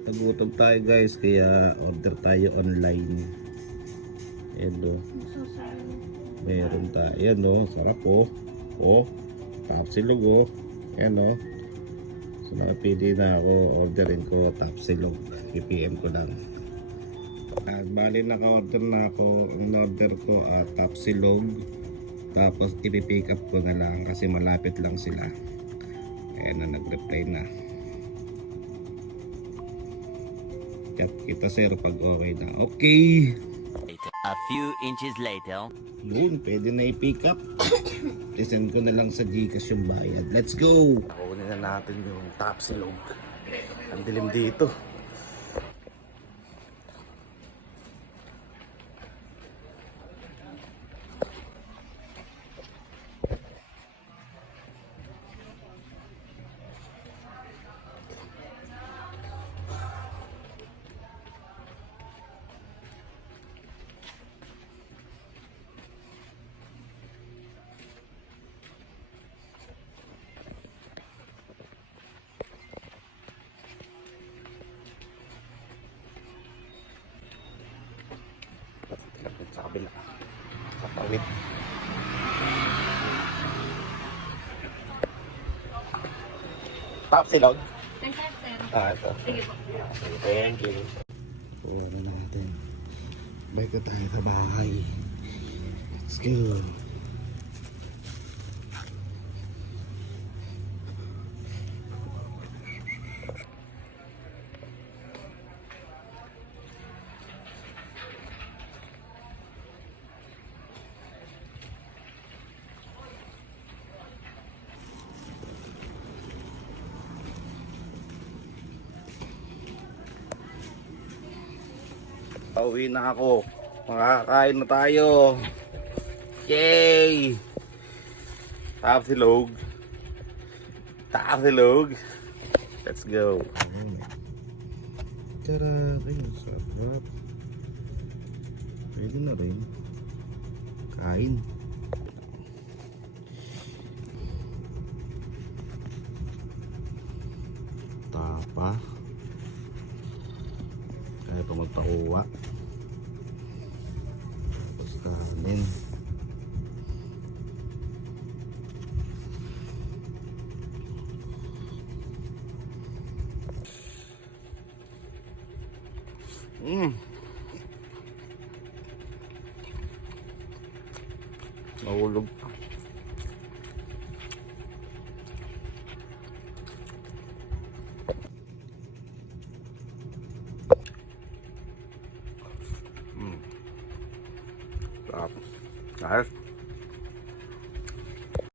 Nagutom tayo guys, kaya order tayo online. Ayan o. Meron tayo. Ayan o, sarap o. O, tapsilog o. Ayan o. So nakapili na ako, orderin ko tapsilog. I-PM ko lang. At bali naka-order na ako. Ang order ko tapsilog. Tapos ipipick up ko na lang kasi malapit lang sila. Ayan na, nag-reply na. Chat kita sir pag okay na. Okay! A few inches later. Yun, pwede na i-pick up. I-send ko na lang sa Gcash yung bayad. Let's go! Kunin na natin yung tapsilog. Ang dilim dito. Sa kabila. Sa tawid. Tapsilog? Ito. Sige po. Thank you. Wala na natin. Bike na tayo sa bahay. Let's go. Pauwi na ako. Makakain na tayo. Yay! Tapsilog. Tapsilog. Let's go. Tara, ay, sarap. Pwede na rin. Kain. Tapa. Kaya pa magpakuha. Tapos kanin. Mahulog pa. Sarap. Guys.